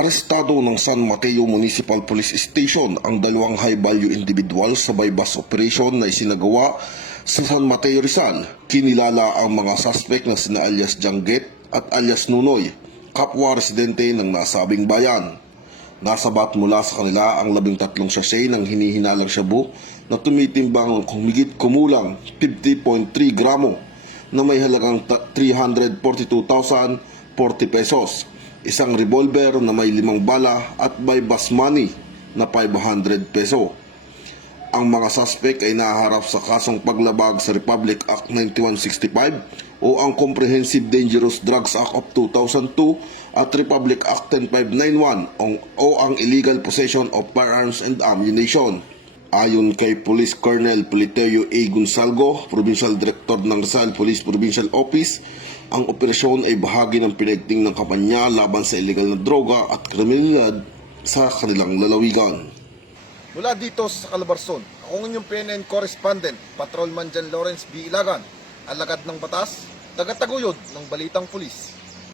Arestado ng San Mateo Municipal Police Station ang dalawang high-value individual sa bypass operation na isinagawa sa San Mateo, Rizal. Kinilala ang mga suspect na sina alias Jangget at alias Nunoy, kapwa residente ng nasabing bayan. Nasabat mula sa kanila ang 13 sachet ng hinihinalang shabu na tumitimbang humigit kumulang 50.3 gramo na may halagang 342,040 pesos. Isang revolver na may 5 bala at bypass money na 500 peso. Ang mga suspect ay nahaharap sa kasong paglabag sa Republic Act 9165 o ang Comprehensive Dangerous Drugs Act of 2002 at Republic Act 10591 o ang Illegal Possession of Firearms and Ammunition. Ayon kay Police Colonel Politeo A. Gonsalgo, Provincial Director ng Rizal Police Provincial Office, ang operasyon ay bahagi ng pinagting ng kampanya laban sa illegal na droga at kriminalidad sa kanilang lalawigan. Mula dito sa Calabarzon, ako ang inyong PNN correspondent, Patrolman Jan Lawrence B. Ilagan, alagad ng batas, tagataguyod ng Balitang Pulis.